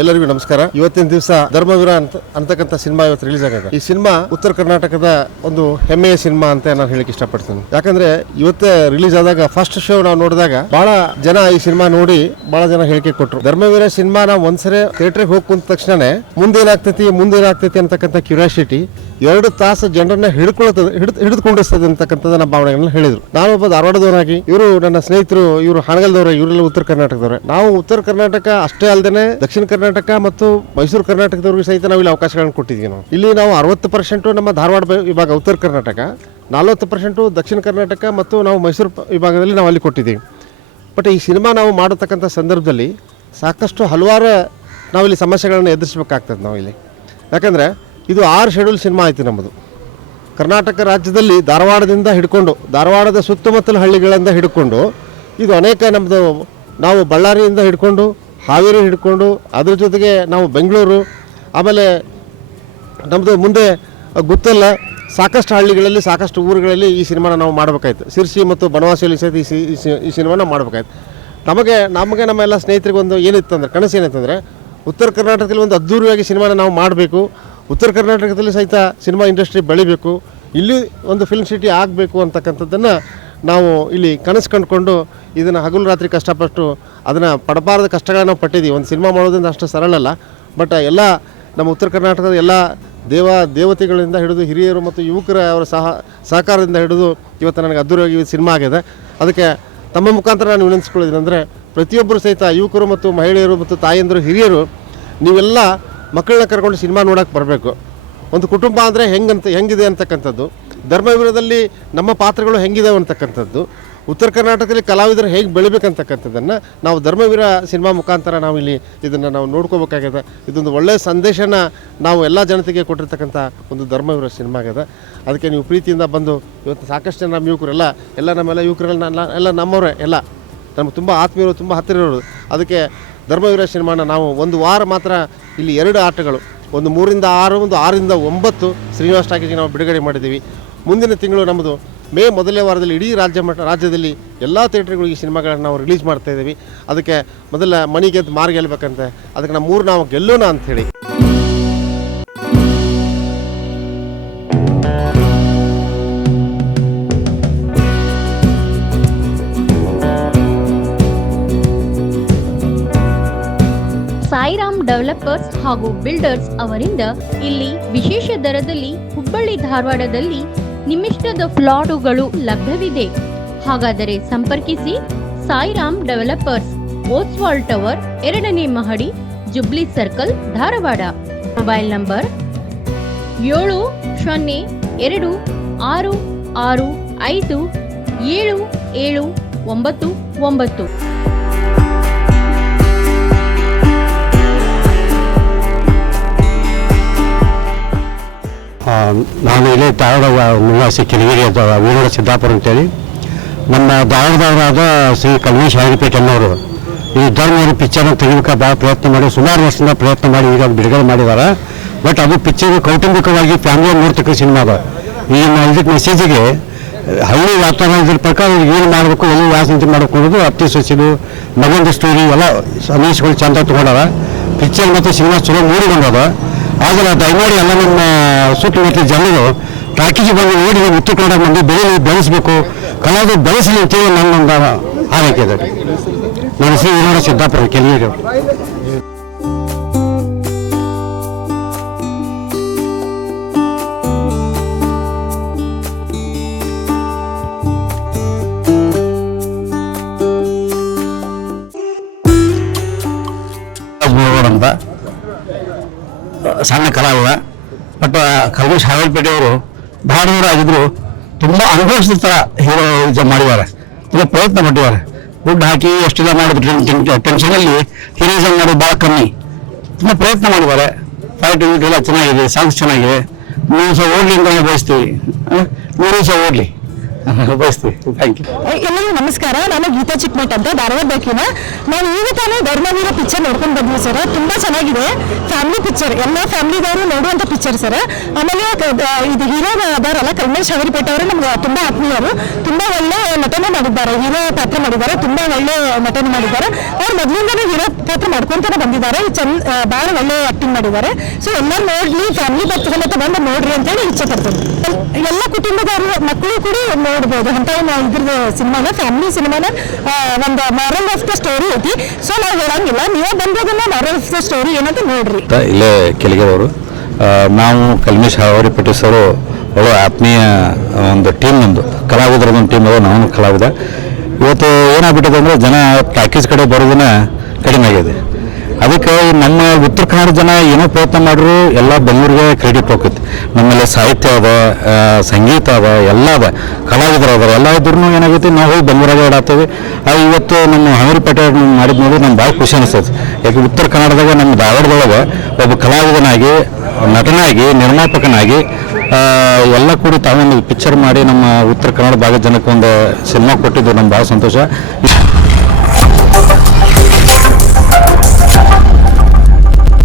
ಎಲ್ಲರಿಗೂ ನಮಸ್ಕಾರ. ಇವತ್ತಿನ ದಿವಸ ಧರ್ಮವೀರ ಅಂತಕ್ಕಂಥ ಸಿನಿಮಾ ಇವತ್ತು ರಿಲೀಸ್ ಆಗಿದೆ. ಈ ಸಿನಿಮಾ ಉತ್ತರ ಕರ್ನಾಟಕದ ಒಂದು ಹೆಮ್ಮೆಯ ಸಿನಿಮಾ ಅಂತ ನಾನು ಹೇಳಿಕ್ಕೆ ಇಷ್ಟಪಡ್ತೀನಿ. ಯಾಕಂದ್ರೆ ಇವತ್ತೇ ರಿಲೀಸ್ ಆದಾಗ ಫಸ್ಟ್ ಶೋ ನಾವು ನೋಡಿದಾಗ ಬಹಳ ಜನ ಈ ಸಿನಿಮಾ ನೋಡಿ ಬಹಳ ಜನ ಹೇಳಿಕೆ ಕೊಟ್ಟರು. ಧರ್ಮವೀರ ಸಿನಿಮಾ ನಾವು ಒಂದ್ಸರಿ ಥಿಯೇಟರ್ಗೆ ಹೋಗಿ ಕುಂತ ತಕ್ಷಣನೇ ಮುಂದೇನಾಗ್ತೈತಿ ಅಂತಕ್ಕಂಥ ಕ್ಯೂರಿಯಾಸಿಟಿ 2 ತಾಸು ಜನರನ್ನ ಹಿಡಿದುಕೊಂಡಿಸ್ತದೆ ಅಂತಕ್ಕಂಥದ್ದು ಭಾವನೆಗಳನ್ನ ಹೇಳಿದ್ರು. ನಾನೊಬ್ಬ ಧಾರವಾಡದವರಾಗಿ, ಇವರು ನನ್ನ ಸ್ನೇಹಿತರು, ಇವರು ಹಾನಗಲ್ದವ್ರೆ, ಇವರೆಲ್ಲ ಉತ್ತರ ಕರ್ನಾಟಕದವ್ರೆ. ನಾವು ಉತ್ತರ ಕರ್ನಾಟಕ ಅಷ್ಟೇ ಅಲ್ಲದೆ ದಕ್ಷಿಣ ಕರ್ನಾಟಕ ಮತ್ತು ಮೈಸೂರು ಕರ್ನಾಟಕದವ್ರಿಗೆ ಸಹಿತ ನಾವು ಇಲ್ಲಿ ಅವಕಾಶಗಳನ್ನು ಕೊಟ್ಟಿದ್ವಿ. ಇಲ್ಲಿ ನಾವು 60% ನಮ್ಮ ಧಾರವಾಡ ವಿಭಾಗ ಉತ್ತರ ಕರ್ನಾಟಕ, 40% ದಕ್ಷಿಣ ಕರ್ನಾಟಕ ಮತ್ತು ನಾವು ಮೈಸೂರು ವಿಭಾಗದಲ್ಲಿ ನಾವು ಅಲ್ಲಿ ಕೊಟ್ಟಿದ್ದೀವಿ. ಬಟ್ ಈ ಸಿನಿಮಾ ನಾವು ಮಾಡತಕ್ಕಂಥ ಸಂದರ್ಭದಲ್ಲಿ ಸಾಕಷ್ಟು ಹಲವಾರು ನಾವಿಲ್ಲಿ ಸಮಸ್ಯೆಗಳನ್ನು ಎದುರಿಸಬೇಕಾಗ್ತದೆ ನಾವಿಲ್ಲಿ. ಯಾಕಂದರೆ ಇದು 6 ಶೆಡ್ಯೂಲ್ ಸಿನಿಮಾ ಆಯಿತು ನಮ್ಮದು. ಕರ್ನಾಟಕ ರಾಜ್ಯದಲ್ಲಿ ಧಾರವಾಡದಿಂದ ಹಿಡ್ಕೊಂಡು, ಧಾರವಾಡದ ಸುತ್ತಮುತ್ತಲ ಹಳ್ಳಿಗಳಿಂದ ಹಿಡ್ಕೊಂಡು, ಇದು ಅನೇಕ ನಮ್ಮದು, ನಾವು ಬಳ್ಳಾರಿಯಿಂದ ಹಿಡ್ಕೊಂಡು ಹಾವೇರಿ ಹಿಡ್ಕೊಂಡು, ಅದ್ರ ಜೊತೆಗೆ ನಾವು ಬೆಂಗಳೂರು, ಆಮೇಲೆ ನಮ್ಮದು ಮುಂದೆ ಗೊತ್ತಲ್ಲ ಸಾಕಷ್ಟು ಹಳ್ಳಿಗಳಲ್ಲಿ ಸಾಕಷ್ಟು ಊರುಗಳಲ್ಲಿ ಈ ಸಿನಿಮಾನ ನಾವು ಮಾಡಬೇಕಾಯ್ತು. ಸಿರ್ಸಿ ಮತ್ತು ಬನವಾಸಿಯಲ್ಲಿ ಸಹಿತ ಈ ಸಿನಿಮಾನ ಮಾಡಬೇಕಾಯ್ತು. ನಮಗೆ ನಮ್ಮೆಲ್ಲ ಸ್ನೇಹಿತರಿಗೆ ಒಂದು ಏನಿತ್ತಂದರೆ ಕನಸು ಏನಿತ್ತಂದರೆ ಉತ್ತರ ಕರ್ನಾಟಕದಲ್ಲಿ ಒಂದು ಅದ್ಧೂರಿಯಾಗಿ ಸಿನಿಮಾನ ನಾವು ಮಾಡಬೇಕು, ಉತ್ತರ ಕರ್ನಾಟಕದಲ್ಲಿ ಸಹಿತ ಸಿನಿಮಾ ಇಂಡಸ್ಟ್ರಿ ಬೆಳಿಬೇಕು, ಇಲ್ಲಿ ಒಂದು ಫಿಲ್ಮ್ ಸಿಟಿ ಆಗಬೇಕು ಅಂತಕ್ಕಂಥದ್ದನ್ನು ನಾವು ಇಲ್ಲಿ ಕನಸು ಕಂಡುಕೊಂಡು ಇದನ್ನು ಹಗಲು ರಾತ್ರಿ ಕಷ್ಟಪಟ್ಟು ಅದನ್ನು ಪಡಬಾರದ ಕಷ್ಟಗಳನ್ನ ನಾವು ಪಟ್ಟಿದ್ದೀವಿ. ಒಂದು ಸಿನಿಮಾ ಮಾಡೋದ್ರಿಂದ ಅಷ್ಟು ಸರಳ ಅಲ್ಲ. ಬಟ್ ಎಲ್ಲ ನಮ್ಮ ಉತ್ತರ ಕರ್ನಾಟಕದ ಎಲ್ಲ ದೇವತೆಗಳಿಂದ ಹಿಡಿದು ಹಿರಿಯರು ಮತ್ತು ಯುವಕರ ಅವರ ಸಹಕಾರದಿಂದ ಹಿಡಿದು ಇವತ್ತು ನನಗೆ ಅದ್ಧೂರಿಯಾಗಿ ಸಿನಿಮಾ ಆಗಿದೆ. ಅದಕ್ಕೆ ತಮ್ಮ ಮುಖಾಂತರ ನಾನು ವಿನಂತಿಸ್ಕೊಳ್ಳೋದು ಅಂದರೆ ಪ್ರತಿಯೊಬ್ಬರು ಸಹಿತ ಯುವಕರು ಮತ್ತು ಮಹಿಳೆಯರು ಮತ್ತು ತಾಯಂದಿರು, ಹಿರಿಯರು, ನೀವೆಲ್ಲ ಮಕ್ಕಳನ್ನ ಕರ್ಕೊಂಡು ಸಿನಿಮಾ ನೋಡೋಕ್ಕೆ ಬರಬೇಕು. ಒಂದು ಕುಟುಂಬ ಅಂದರೆ ಹೆಂಗಿದೆ ಅಂತಕ್ಕಂಥದ್ದು, ಧರ್ಮವೀರದಲ್ಲಿ ನಮ್ಮ ಪಾತ್ರಗಳು ಹೆಂಗಿದಾವೆ ಅಂತಕ್ಕಂಥದ್ದು, ಉತ್ತರ ಕರ್ನಾಟಕದಲ್ಲಿ ಕಲಾವಿದರು ಹೇಗೆ ಬೆಳಿಬೇಕಂತಕ್ಕಂಥದ್ದನ್ನು ನಾವು ಧರ್ಮವೀರ ಸಿನಿಮಾ ಮುಖಾಂತರ ನಾವು ಇಲ್ಲಿ ಇದನ್ನು ನಾವು ನೋಡ್ಕೋಬೇಕಾಗಿದೆ. ಇದೊಂದು ಒಳ್ಳೆಯ ಸಂದೇಶನ ನಾವು ಎಲ್ಲ ಜನತೆಗೆ ಕೊಟ್ಟಿರ್ತಕ್ಕಂಥ ಒಂದು ಧರ್ಮವೀರ ಸಿನಿಮಾ ಆಗಿದೆ. ಅದಕ್ಕೆ ನೀವು ಪ್ರೀತಿಯಿಂದ ಬಂದು ಇವತ್ತು ಸಾಕಷ್ಟು ಜನ ನಮ್ಮ ಯುವಕರೆಲ್ಲ ನಮ್ಮೆಲ್ಲ ಯುವಕರೆಲ್ಲ ಎಲ್ಲ ನಮ್ಮವರೇ, ಎಲ್ಲ ನಮ್ಗೆ ತುಂಬ ಆತ್ಮೀಯರು, ತುಂಬ ಹತ್ತಿರ ಇರೋರು. ಅದಕ್ಕೆ ಧರ್ಮವೀರ ಸಿನಿಮಾನ ನಾವು ಒಂದು ವಾರ ಮಾತ್ರ ಇಲ್ಲಿ 2 ಆಟಗಳು, ಒಂದು 3ರಿಂದ 6, ಒಂದು 6ರಿಂದ 9 ಶ್ರೀನಿವಾಸ ಟಾಕೀಸ್ಗೆ ನಾವು ಬಿಡುಗಡೆ ಮಾಡಿದ್ದೀವಿ. ಮುಂದಿನ ತಿಂಗಳು ನಮ್ಮದು ಮೇ ಮೊದಲನೇ ವಾರದಲ್ಲಿ ಇಡೀ ರಾಜ್ಯದಲ್ಲಿ ಎಲ್ಲ ಥಿಯೇಟ್ರ್ಗಳಿಗೆ ಈ ಸಿನಿಮಾಗಳನ್ನು ನಾವು ರಿಲೀಸ್ ಮಾಡ್ತಾಯಿದ್ದೀವಿ. ಅದಕ್ಕೆ ಮೊದಲ ಮಣಿ ಗೆದ್ದು ಮಾರು ಗೆಲ್ಲಬೇಕಂತೆ, ಅದಕ್ಕೆ ನಮ್ಮ 3 ನಾವು ಗೆಲ್ಲೋಣ ಅಂಥೇಳಿ. ಸಾಯಿರಾಮ್ ಡೆವಲಪರ್ಸ್ ಹಾಗೂ ಬಿಲ್ಡರ್ಸ್ ಅವರಿಂದ ಇಲ್ಲಿ ವಿಶೇಷ ದರದಲ್ಲಿ ಹುಬ್ಬಳ್ಳಿ ಧಾರವಾಡದಲ್ಲಿ ನಿಮ್ಮಿಷ್ಟದ ಫ್ಲಾಟುಗಳು ಲಭ್ಯವಿದೆ. ಹಾಗಾದರೆ ಸಂಪರ್ಕಿಸಿ ಸಾಯಿರಾಮ್ ಡೆವಲಪರ್ಸ್, ಓಸ್ವಾಲ್ ಟವರ್, 2ನೇ ಮಹಡಿ, jubilee circle, Dharwad. Mobile number 7026657799. ನಾನು ಇಲ್ಲಿ ಧಾರವಾಡ ನಿವಾಸಿ ಕಿರಿಗಿರಿ ಅಂತ ವೀರಡ ಸಿದ್ದಾಪುರ ಅಂತೇಳಿ. ನಮ್ಮ ಧಾರವಾಡದವರಾದ ಶ್ರೀ ಕಲ್ಮೇಶ್ ಹಾರಿಪೇಟೆ ಅನ್ನೋರು ಈ ಧರ್ಮವೀರ ಪಿಕ್ಚರ್ನ ತೆಗಿಲಿಕ್ಕೆ ಭಾಳ ಪ್ರಯತ್ನ ಮಾಡಿ, ಸುಮಾರು ವರ್ಷದಿಂದ ಪ್ರಯತ್ನ ಮಾಡಿ ಈಗ ಬಿಡುಗಡೆ ಮಾಡಿದ್ದಾರೆ. ಬಟ್ ಅದು ಪಿಕ್ಚರ್ ಕೌಟುಂಬಿಕವಾಗಿ ಫ್ಯಾಮಿಲಿಯಲ್ಲಿ ನೋಡ್ತಕ್ಕ ಸಿನಿಮಾ ಅದ. ಈಗ ಇದಕ್ಕೆ ಮೆಸೇಜಿಗೆ ಹಳ್ಳಿ ವಾತಾವರಣದ ಪ್ರಕಾರ ಏನು ಮಾಡಬೇಕು, ಎಲ್ಲಿ ವ್ಯಾಸಂತಿ ಮಾಡಬೇಕು ಅನ್ನೋದು ಅತ್ತಿ ಸೊಸಿದು ಮಗಂದು ಸ್ಟೋರಿ ಎಲ್ಲ ಸನ್ನಿವೇಶಗಳು ಚೆಂದ ತೊಗೊಂಡಾರ. ಪಿಕ್ಚರ್ ಮತ್ತು ಸಿನಿಮಾ ಚಲೋ ಮೂಡಿ ಬಂದದ. ಆದರೆ ದಯಮಾಡಿ ಎಲ್ಲ ನಮ್ಮ ಸುತ್ತಮುತ್ತಲ ಜನರು ಟಾಕೀಸ್ ಬಂದು ನೋಡಿ ಉತ್ತರ ಕನ್ನಡ ಮಂದಿ ಬೆಳೆಸಬೇಕು, ಕಲಾವಿದರು ಬೆಳೆಸಲಿ ಅಂತೇಳಿ ನನ್ನೊಂದು ಆರೈಕೆ ಇದೆ. ನನ್ನ ಶ್ರೀ ವೀರಡ ಸಿದ್ದಾಪುರ ಕೆಲಿಯರು. ಅಂತ ಸಣ್ಣ ಕಲಾವಿದ, ಬಟ್ ಕಲ್ಮೇಶ್ ಹಾವೇರಿಪೇಟೆಯವರು ಭಾಳವರಾಗಿದ್ರು ತುಂಬ ಅನುಭವಿಸಿದ ಥರ ಹೀರೋ ಮಾಡಿದ್ದಾರೆ, ತುಂಬ ಪ್ರಯತ್ನ ಪಟ್ಟಿದ್ದಾರೆ. ದುಡ್ಡು ಹಾಕಿ ಎಷ್ಟೆಲ್ಲ ಮಾಡಿದ್ರು ಟೆನ್ಷನಲ್ಲಿ ಹೀರೋಯಿಸಮ್ ಮಾಡೋದು ಭಾಳ ಕಮ್ಮಿ, ತುಂಬ ಪ್ರಯತ್ನ ಮಾಡಿದ್ದಾರೆ. ಫೈಟ್ ಎಲ್ಲ ಚೆನ್ನಾಗಿದೆ, ಸಾಂಗ್ಸ್ ಚೆನ್ನಾಗಿದೆ. 100 ದಿವಸ ಓಡಲಿ ಅಂತ ಬಯಸ್ತೀವಿ, 100 ದಿವಸ ಓಡಲಿ. ಬಯಸ್ತೀವಿ. Thank you. ಎಲ್ಲರಿಗೂ ನಮಸ್ಕಾರ. ನಾನು ಗೀತಾ ಚಿಕ್ಮಠ್ ಅಂತ ಧಾರವಾಡ ಬೇಕಿನ. ನಾವು ಈಗ ತಾನೇ ಧರ್ಮವೀರ ಪಿಕ್ಚರ್ ನೋಡ್ಕೊಂಡು ಬಂದ್ವಿ ಸರ್. ತುಂಬಾ ಚೆನ್ನಾಗಿದೆ. ಫ್ಯಾಮಿಲಿ ಪಿಕ್ಚರ್, ಎಲ್ಲ ಫ್ಯಾಮಿಲಿದವರು ನೋಡುವಂತ ಪಿಕ್ಚರ್ ಸರ್. ಆಮೇಲೆ ಇದು ಹೀರೋ ಅದಾರಲ್ಲ ಕಲ್ಮೇಶ್ ಹಗರಿಪೇಟೆ ಅವರು ನಮ್ಗೆ ತುಂಬಾ ಆತ್ಮೀಯರು. ತುಂಬಾ ಒಳ್ಳೆ ನಟನೆ ಮಾಡಿದ್ದಾರೆ, ಹೀರೋ ಪಾತ್ರ ಮಾಡಿದ್ದಾರೆ, ತುಂಬಾ ಒಳ್ಳೆ ನಟನೆ ಮಾಡಿದ್ದಾರೆ. ಅವ್ರು ಮೊದಲಿಂದಲೂ ಹೀರೋ ಪಾತ್ರ ಮಾಡ್ಕೊಂತಾನೆ ಬಂದಿದ್ದಾರೆ. ಬಹಳ ಒಳ್ಳೆ ಆಕ್ಟಿಂಗ್ ಮಾಡಿದ್ದಾರೆ. ಸೊ ಎಲ್ಲರೂ ನೋಡ್ಲಿ, ಫ್ಯಾಮಿಲಿ ಸಮೇತ ಬಂದು ನೋಡ್ರಿ ಅಂತೇಳಿ ಇಚ್ಛೆ ಪಡ್ತೀನಿ. ಎಲ್ಲ ಕುಟುಂಬದವರು ಮಕ್ಕಳು ಕೂಡ ನೋಡ್ಬೋದು ಅಂತ ಇದ್ರದ್ದು ಸಿನಿಮಾನ, ಫ್ಯಾಮಿಲಿ ಸಿನಿಮಾನ. ಒಂದು ಮಾರಲ್ ಆಫ್ ದ ಸ್ಟೋರಿ ಐತಿ. ಸೊ ನಾವು ಹೇಳಂಗಿಲ್ಲ, ನೀವೇ ಬಂದೋದನ್ನ ಮಾರಲ್ ಆಫ್ ದ ಸ್ಟೋರಿ ಏನಂತ ನೋಡ್ರಿ. ಇಲ್ಲೇ ಕೆಳಗೆದವರು ನಾವು ಕಲ್ಮೇಶ್ ಹಗರಿಪೇಟೆ ಸರ್ ಒಳ್ಳೆ ಆತ್ಮೀಯ ಒಂದು ಟೀಮ್, ನಮ್ಮದು ಕಲಾವಿದರದೊಂದು ಟೀಮ್ ಅದ. ನಾವು ಕಲಾವಿದ. ಇವತ್ತು ಏನಾಗ್ಬಿಟ್ಟಿದೆ ಅಂದರೆ ಜನ ಪ್ಯಾಕೇಜ್ ಕಡೆ ಬರೋದನ್ನ ಕಡಿಮೆ ಆಗಿದೆ. ಅದಕ್ಕೆ ನಮ್ಮ ಉತ್ತರ ಕನ್ನಡ ಜನ ಏನೋ ಪ್ರಯತ್ನ ಮಾಡಿದ್ರು ಎಲ್ಲ ಬೆಂಗಳೂರಿಗೆ ಕ್ರೆಡಿಟ್ ಹೋಗುತ್ತೆ. ನಮ್ಮಲ್ಲಿ ಸಾಹಿತ್ಯ ಅದ, ಸಂಗೀತ ಅದ, ಎಲ್ಲ ಅದ, ಕಲಾವಿದರು ಅದ. ಎಲ್ಲ ಇದ್ರೂ ಏನಾಗೈತಿ ನಾವು ಹೋಗಿ ಬೆಂಗಳೂರಾಗೆ ಓಡಾಡ್ತೀವಿ. ಅದು ಇವತ್ತು ನಮ್ಮ ಹಗರಿಪೇಟೆ ಮಾಡಿದ ನೋಡಿ ನಮ್ಗೆ ಭಾಳ ಖುಷಿ ಅನಿಸ್ತದೆ. ಯಾಕೆ ಉತ್ತರ ಕನ್ನಡದಾಗ ನಮ್ಮ ಧಾರವಾಡದೊಳಗೆ ಒಬ್ಬ ಕಲಾವಿದನಾಗಿ, ನಟನಾಗಿ, ನಿರ್ಮಾಪಕನಾಗಿ ಎಲ್ಲ ಕೂಡಿ ತಾವೊಂದು ಪಿಕ್ಚರ್ ಮಾಡಿ ನಮ್ಮ ಉತ್ತರ ಕನ್ನಡ ಭಾಗದ ಜನಕ್ಕೆ ಒಂದು ಸಿನಿಮಾ ಕೊಟ್ಟಿದ್ದು ನಮ್ಗೆ ಭಾಳ ಸಂತೋಷ.